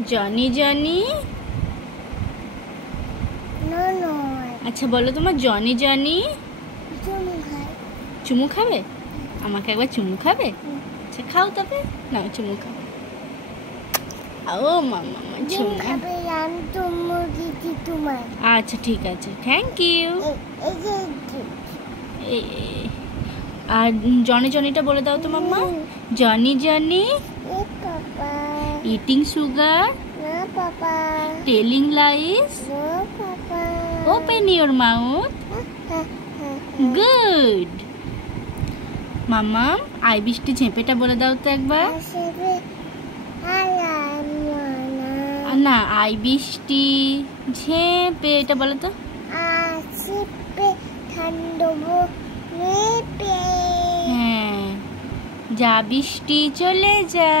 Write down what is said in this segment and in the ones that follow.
Johnny Johnny. আচ্ছা বলো তোমার জনি জনি। চুমু খাবে? আমাকে একবার চুমু খাবে? আচ্ছা খাও তবে, নাও চুমু খাও। ও মামা চুমু খাবে। আচ্ছা ঠিক আছে, থ্যাংক ইউ। আর জনি জনিটা বলে দাও তো mamma. Johnny Johnny. Eating sugar. Telling lies. Open your mouth. Good. Mamma আই বৃষ্টি ঝেঁপেটা বলে দাও তো একবার। না, আই বৃষ্টি ঝেঁপে এটা বলো তো। হ্যাঁ, যা বৃষ্টি চলে যা,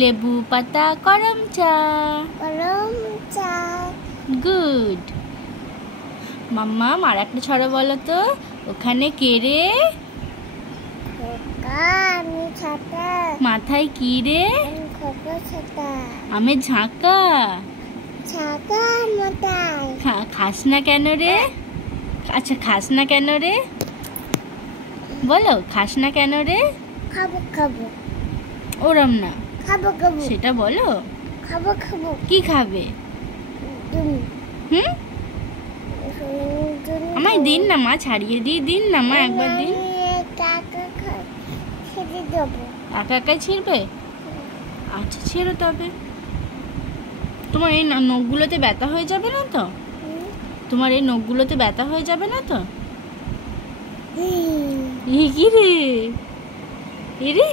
লেবু পাতা গরম চা। গুড। মাম্মা আর একটা ছড়া বলো তো। ওখানে কে রে? মাথায় কি রে? আমের ঝাঁকা। খাস না কেন রে? আচ্ছা খাস না কেন রে? বলো খাস না কেন রে? ওরম না, সেটা বলো। কি খাবে? হুম, আমায় দিন না মা, ছাড়িয়ে দিন না মা, একবার দিন। একা একাই ছিঁড়বে? আচ্ছা ছেড়ো তবে। তোমার এই নখগুলোতে ব্যথা হয়ে যাবে না তো? তোমার এই নখগুলোতে ব্যথা হয়ে যাবে না তো? কি রে? এরে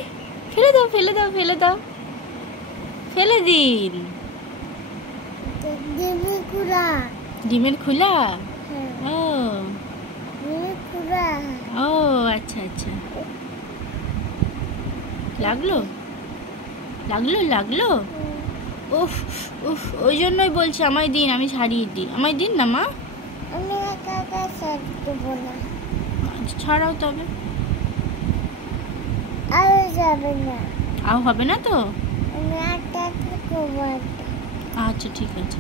ফেলে দাও ফেলে দাও ফেলে দাও, ফেলে দিন। ডিমের খোলা? ও ও আচ্ছা আচ্ছা। লাগলো লাগলো লাগলো। উফ উফ, ওই জন্যই বলছি আমায় দিন, আমি ছাড়িয়ে দিই। আমায় দিন না মা। ছাড়াও তবে। আও হবে না তো? আচ্ছা ঠিক আছে।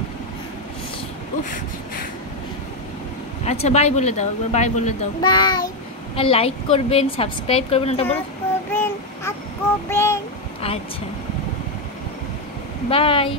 উফ, আচ্ছা বাই বলে দাও একবার, বাই বলে দাও। বাই। আর লাইক করবেন, সাবস্ক্রাইব করবেন, ওটা বলো। আচ্ছা বাই।